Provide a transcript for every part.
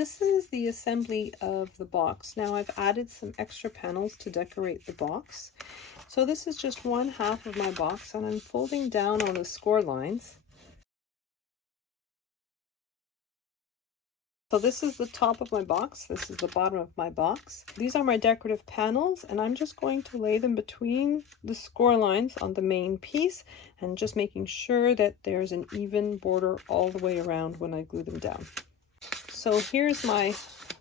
This is the assembly of the box. Now I've added some extra panels to decorate the box. So this is just one half of my box, and I'm folding down on the score lines. So this is the top of my box. This is the bottom of my box. These are my decorative panels, and I'm just going to lay them between the score lines on the main piece and just making sure that there's an even border all the way around when I glue them down. So here's my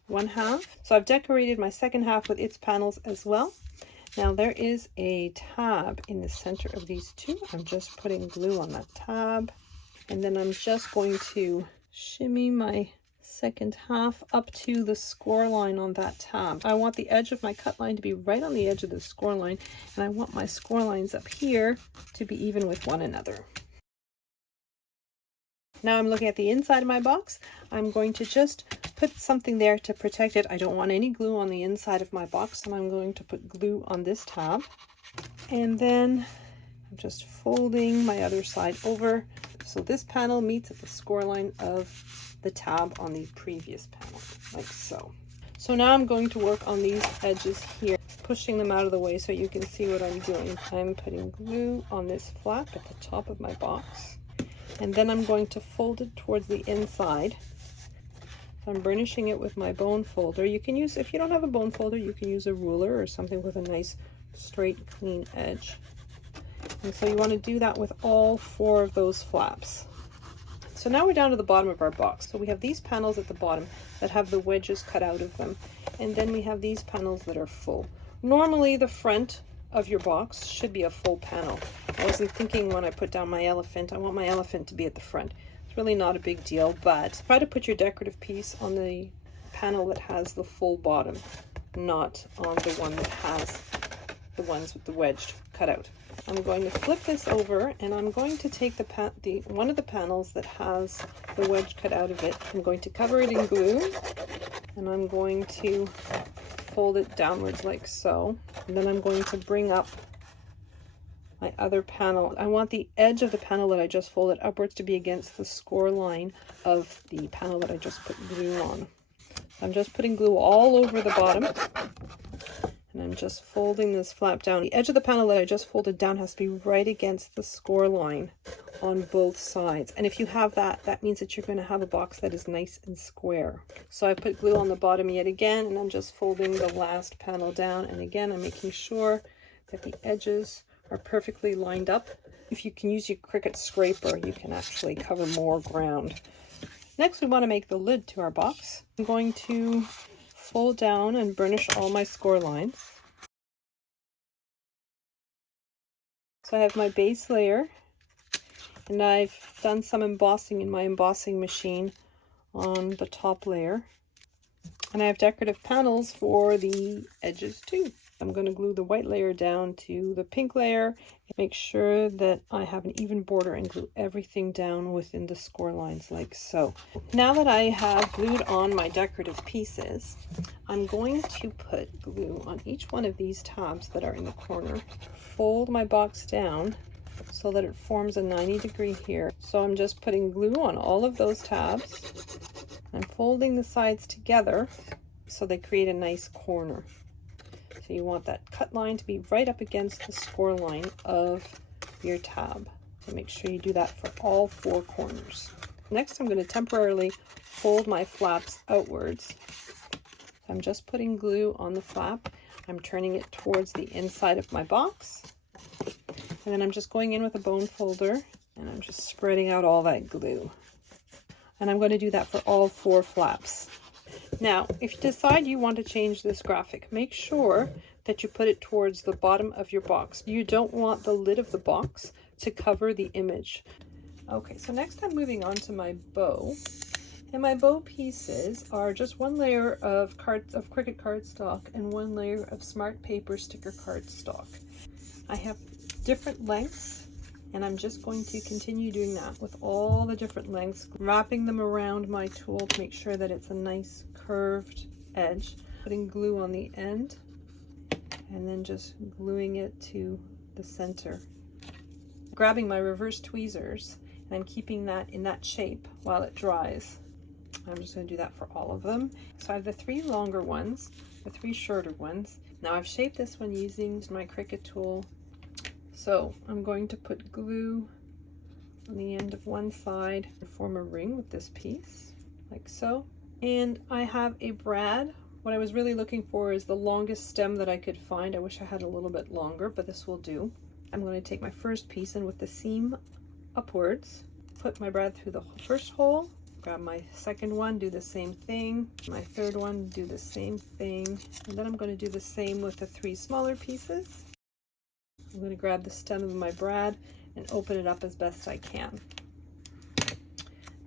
one half. So I've decorated my second half with its panels as well. Now there is a tab in the center of these two. I'm just putting glue on that tab, and then I'm just going to shimmy my second half up to the score line on that tab. I want the edge of my cut line to be right on the edge of the score line, and I want my score lines up here to be even with one another. Now I'm looking at the inside of my box. I'm going to just put something there to protect it. I don't want any glue on the inside of my box, and I'm going to put glue on this tab. And then I'm just folding my other side over so this panel meets at the score line of the tab on the previous panel, like so. So now I'm going to work on these edges here, pushing them out of the way so you can see what I'm doing. I'm putting glue on this flap at the top of my box, and then I'm going to fold it towards the inside. So I'm burnishing it with my bone folder. You can use, if you don't have a bone folder, you can use a ruler or something with a nice straight clean edge. And so you want to do that with all four of those flaps. So now we're down to the bottom of our box. So we have these panels at the bottom that have the wedges cut out of them, and then we have these panels that are full. Normally the front of your box should be a full panel. I wasn't thinking when I put down my elephant, I want my elephant to be at the front. It's really not a big deal, but try to put your decorative piece on the panel that has the full bottom, not on the one that has the ones with the wedged cut out. I'm going to flip this over, and I'm going to take the one of the panels that has the wedge cut out of it. I'm going to cover it in glue, and I'm going to fold it downwards like so. And then I'm going to bring up my other panel. I want the edge of the panel that I just folded upwards to be against the score line of the panel that I just put glue on. I'm just putting glue all over the bottom, and I'm just folding this flap down. The edge of the panel that I just folded down has to be right against the score line on both sides. And if you have that, that means that you're going to have a box that is nice and square. So I put glue on the bottom yet again, and I'm just folding the last panel down. And again, I'm making sure that the edges are perfectly lined up. If you can use your Cricut scraper, you can actually cover more ground. Next, we want to make the lid to our box. I'm going to fold down and burnish all my score lines. So I have my base layer, and I've done some embossing in my embossing machine on the top layer. And I have decorative panels for the edges too. I'm going to glue the white layer down to the pink layer and make sure that I have an even border and glue everything down within the score lines like so. Now that I have glued on my decorative pieces, I'm going to put glue on each one of these tabs that are in the corner. Fold my box down so that it forms a 90-degree here. So I'm just putting glue on all of those tabs. I'm folding the sides together so they create a nice corner. So you want that cut line to be right up against the score line of your tab. So make sure you do that for all four corners. Next, I'm going to temporarily fold my flaps outwards. I'm just putting glue on the flap. I'm turning it towards the inside of my box. And then I'm just going in with a bone folder, and I'm just spreading out all that glue. And I'm going to do that for all four flaps. Now, if you decide you want to change this graphic, make sure that you put it towards the bottom of your box. You don't want the lid of the box to cover the image. Okay, so next I'm moving on to my bow. And my bow pieces are just one layer of Cricut cardstock and one layer of Smart Paper sticker cardstock. I have different lengths, and I'm just going to continue doing that with all the different lengths, wrapping them around my tool to make sure that it's a nice curved edge, putting glue on the end, and then just gluing it to the center. Grabbing my reverse tweezers, and I'm keeping that in that shape while it dries. I'm just going to do that for all of them. So I have the 3 longer ones, the 3 shorter ones. Now I've shaped this one using my Cricut tool. So I'm going to put glue on the end of one side and form a ring with this piece, like so. And I have a brad. What I was really looking for is the longest stem that I could find. I wish I had a little bit longer, but this will do. I'm going to take my first piece and with the seam upwards, put my brad through the first hole, grab my second one, do the same thing, my third one, do the same thing, and then I'm going to do the same with the 3 smaller pieces. I'm going to grab the stem of my brad and open it up as best I can.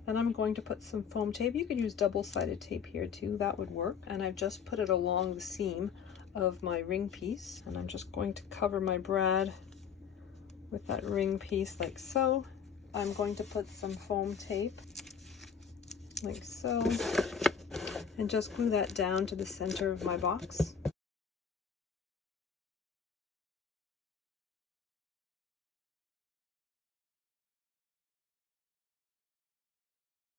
Then I'm going to put some foam tape. You could use double-sided tape here too, that would work. And I've just put it along the seam of my ring piece, and I'm just going to cover my brad with that ring piece like so. I'm going to put some foam tape like so and just glue that down to the center of my box.